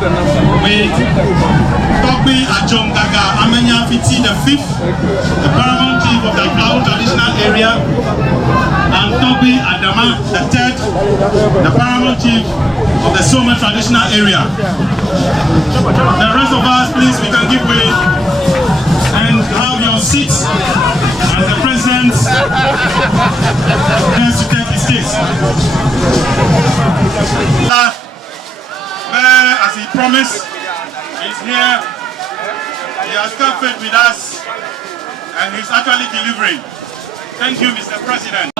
with Tokwi Ajomgaga Amenya Fiti the fifth, the paramount chief of the Kao traditional area, and Tokwi Adama the third, the paramount chief of the Soma traditional area. The rest of us, please, we can give way and have your seats as the president has to take his case. As he promised, he's here. He has come faith with us, and he's actually delivering. Thank you, Mr. President.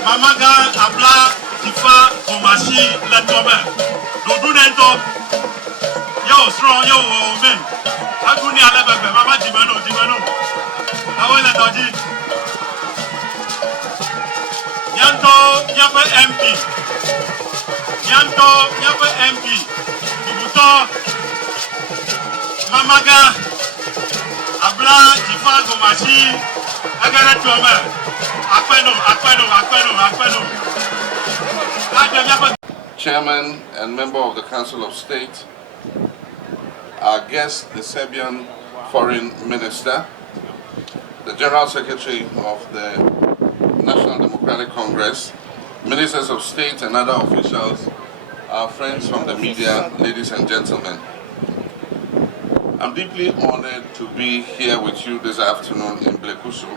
Mamaga abla kifa kumashi letome dodu nento yo strong yo men aguni alebebe mama dimano awele toji yanto nyape MP dubuto mamaga abla kifa kumashi agara tome Chairman and member of the Council of State, our guest, the Serbian Foreign Minister, the General Secretary of the National Democratic Congress, Ministers of State and other officials, our friends from the media, ladies and gentlemen. I'm deeply honored to be here with you this afternoon in Blekusu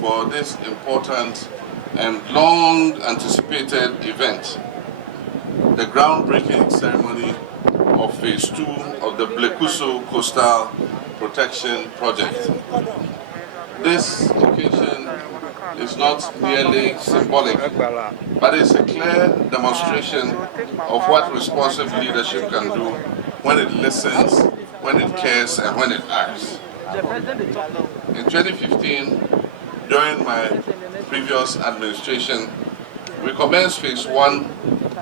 for this important and long anticipated event, the groundbreaking ceremony of Phase 2 of the Blekusu Coastal Protection Project. This occasion is not merely symbolic, but it's a clear demonstration of what responsive leadership can do when it listens, when it cares, and when it acts. In 2015, during my previous administration, we commenced Phase 1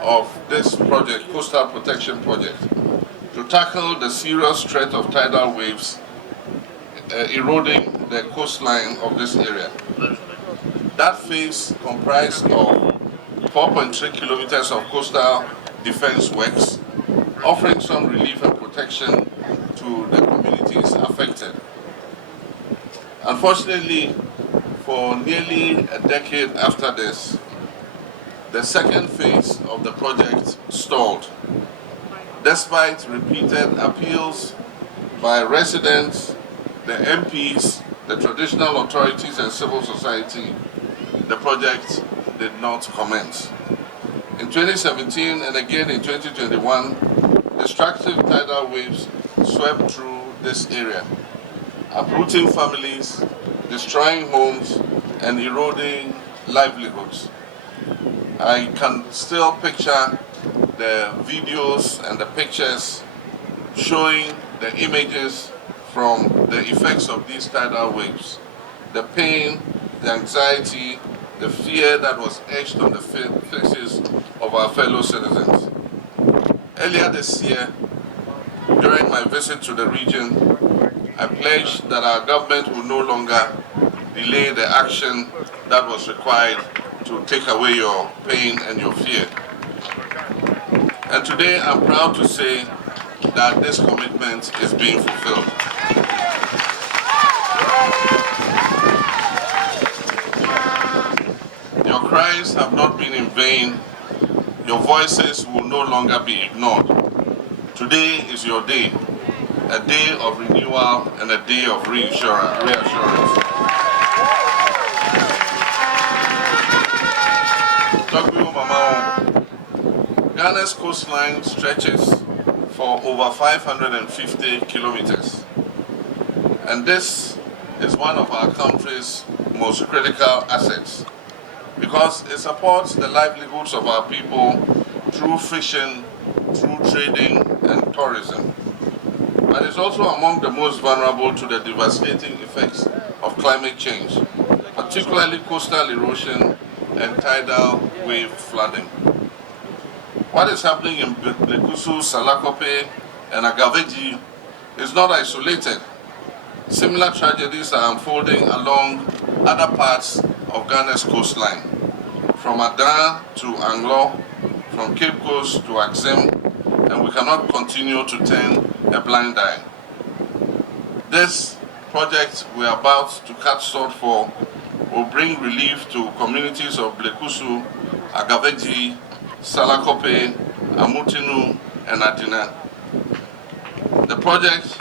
of this project, Coastal Protection Project, to tackle the serious threat of tidal waves eroding the coastline of this area. That phase comprised of 4.3 kilometers of coastal defense works, offering some relief and protection to the communities affected. Unfortunately, for nearly a decade after this, the second phase of the project stalled. Despite repeated appeals by residents, the MPs, the traditional authorities and civil society, the project did not commence. In 2017 and again in 2021, destructive tidal waves swept through this area, uprooting families, destroying homes, and eroding livelihoods. I can still picture the videos and the pictures showing the images from the effects of these tidal waves, the pain, the anxiety, the fear that was etched on the faces of our fellow citizens. Earlier this year, during my visit to the region, I pledged that our government will no longer delay the action that was required to take away your pain and your fear. And today I'm proud to say that this commitment is being fulfilled. Your cries have not been in vain. Your voices will no longer be ignored. Today is your day, a day of renewal and a day of reassurance. Ghana's coastline stretches for over 550 kilometers, and this is one of our country's most critical assets because it supports the livelihoods of our people through fishing, through trading and tourism, but it's also among the most vulnerable to the devastating effects of climate change, particularly coastal erosion and tidal wave flooding. What is happening in Blekusu, Salakope, and Agaveji is not isolated. Similar tragedies are unfolding along other parts of Ghana's coastline, from Adan to Anglo, from Cape Coast to Axim, and we cannot continue to turn a blind eye. This project we are about to cut short for will bring relief to communities of Blekusu, Agaveji, Salakope, Amutinu, and Adina. The project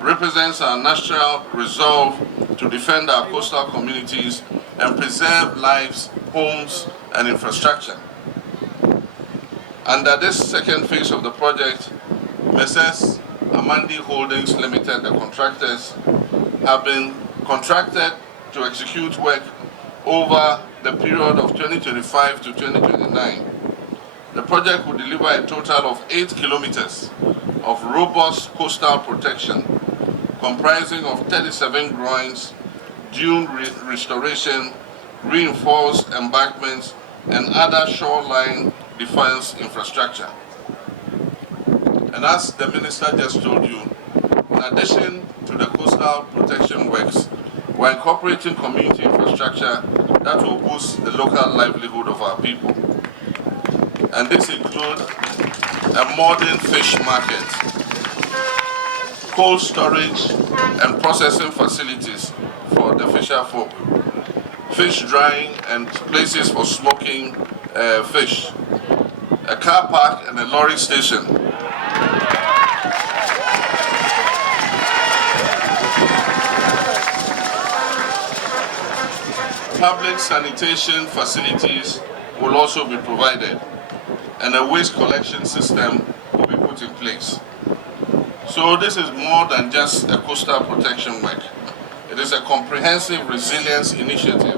represents our national resolve to defend our coastal communities and preserve lives, homes, and infrastructure. Under this second phase of the project, Messrs. Amandi Holdings Limited, the contractors, have been contracted to execute work over the period of 2025 to 2029. The project will deliver a total of 8 kilometers of robust coastal protection, comprising of 37 groins, dune restoration, reinforced embankments, and other shoreline defense infrastructure. And as the minister just told you, in addition to the coastal protection works, we're incorporating community infrastructure that will boost the local livelihood of our people. And this includes a modern fish market, cold storage and processing facilities for the fisher folk, fish drying and places for smoking fish, a car park and a lorry station, public sanitation facilities will also be provided, and a waste collection system will be put in place. So this is more than just a coastal protection work. It is a comprehensive resilience initiative,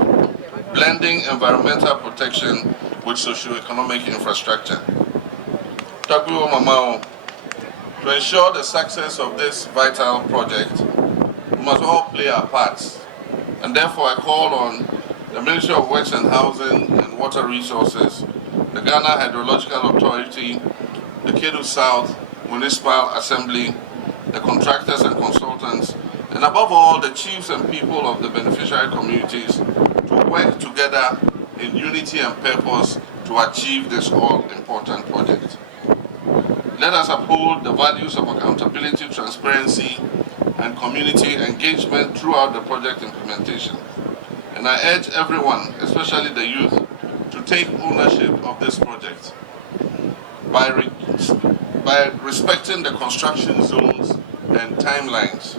blending environmental protection with socio-economic infrastructure. Takuyo Mamao, to ensure the success of this vital project, we must all play our parts. And therefore I call on the Ministry of Works and Housing and Water Resources, the Ghana Hydrological Authority, the Kedu South Municipal Assembly, the contractors and consultants, and above all, the chiefs and people of the beneficiary communities to work together in unity and purpose to achieve this all-important project. Let us uphold the values of accountability, transparency, and community engagement throughout the project implementation. And I urge everyone, especially the youth, to take ownership of this project by respecting the construction zones and timelines,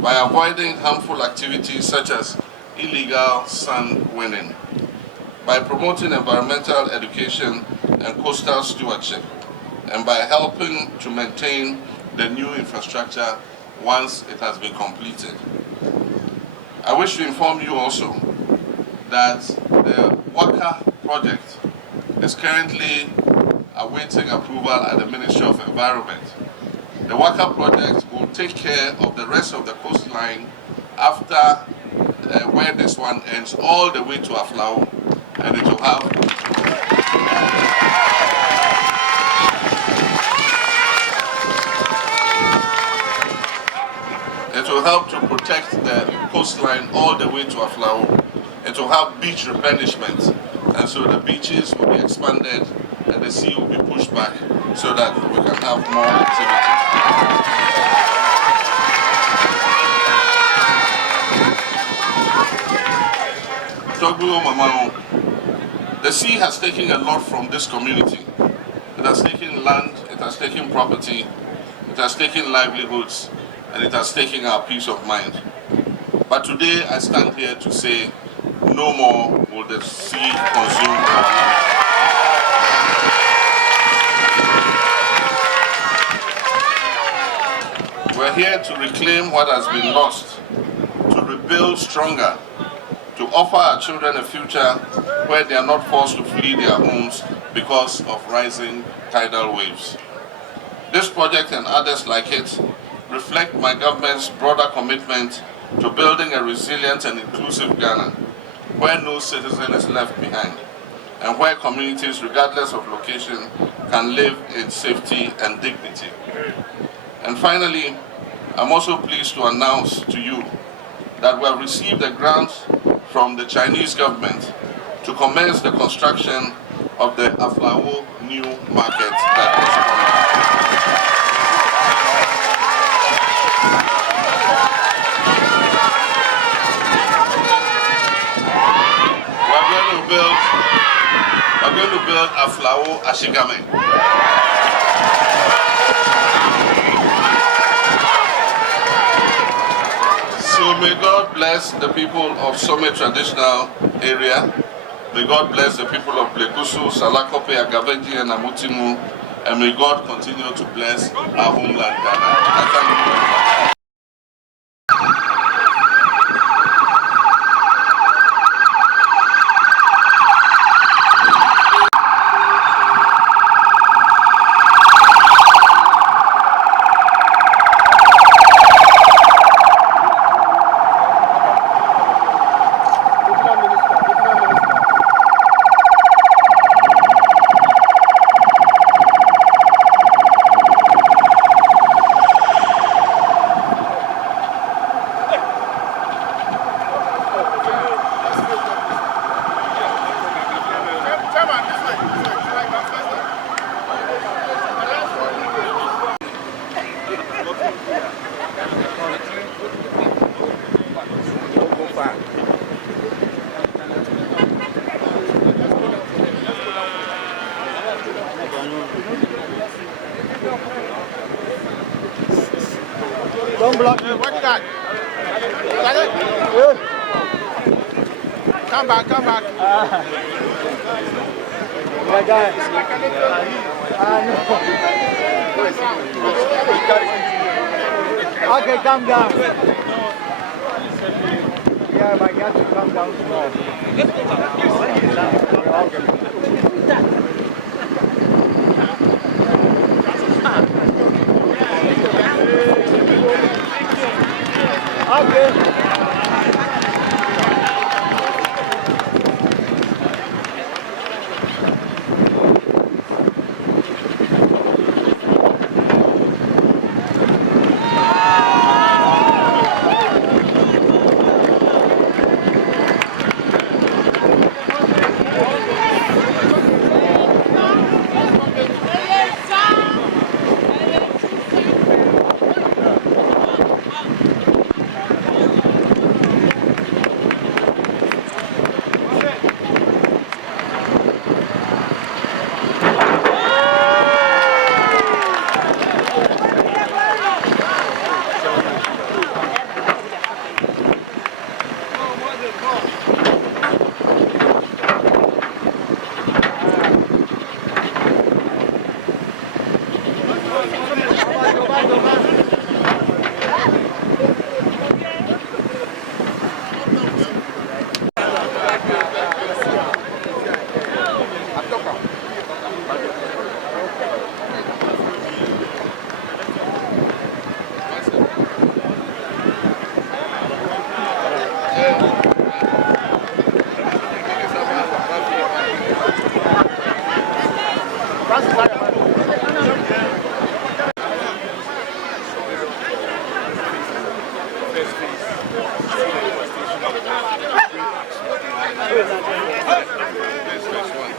by avoiding harmful activities such as illegal sand winning, by promoting environmental education and coastal stewardship, and by helping to maintain the new infrastructure once it has been completed. I wish to inform you also that the Waka project is currently awaiting approval at the Ministry of Environment. The Waka project will take care of the rest of the coastline after where this one ends, all the way to Aflao, and it will have help to protect the coastline all the way to Aflao. It will have beach replenishment, and so the beaches will be expanded and the sea will be pushed back so that we can have more activity. The sea has taken a lot from this community. It has taken land, it has taken property, it has taken livelihoods, and it has taken our peace of mind. But today I stand here to say, no more will the sea consume our land. We're here to reclaim what has been lost, to rebuild stronger, to offer our children a future where they are not forced to flee their homes because of rising tidal waves. This project and others like it reflect my government's broader commitment to building a resilient and inclusive Ghana, where no citizen is left behind, and where communities, regardless of location, can live in safety and dignity. And finally, I'm also pleased to announce to you that we have received a grant from the Chinese government to commence the construction of the Aflawo new market that is coming. We're going to build Aflawo Ashigame. So may God bless the people of Some traditional area. May God bless the people of Blekusu, Salakope, Agaveji, and Amutimu. And may God continue to bless our homeland, Ghana. I thank you very much. Don't block me. Watch that. Come back, come back. Yeah, guys. No. Okay, calm down. Yeah, but you have to calm down small. Okay.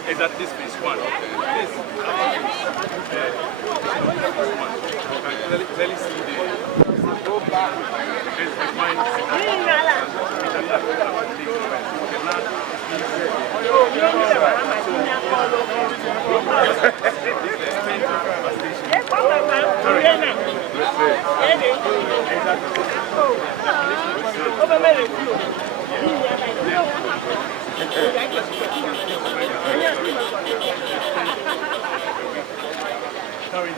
Is that this phase one? This let's see the go back. Sorry.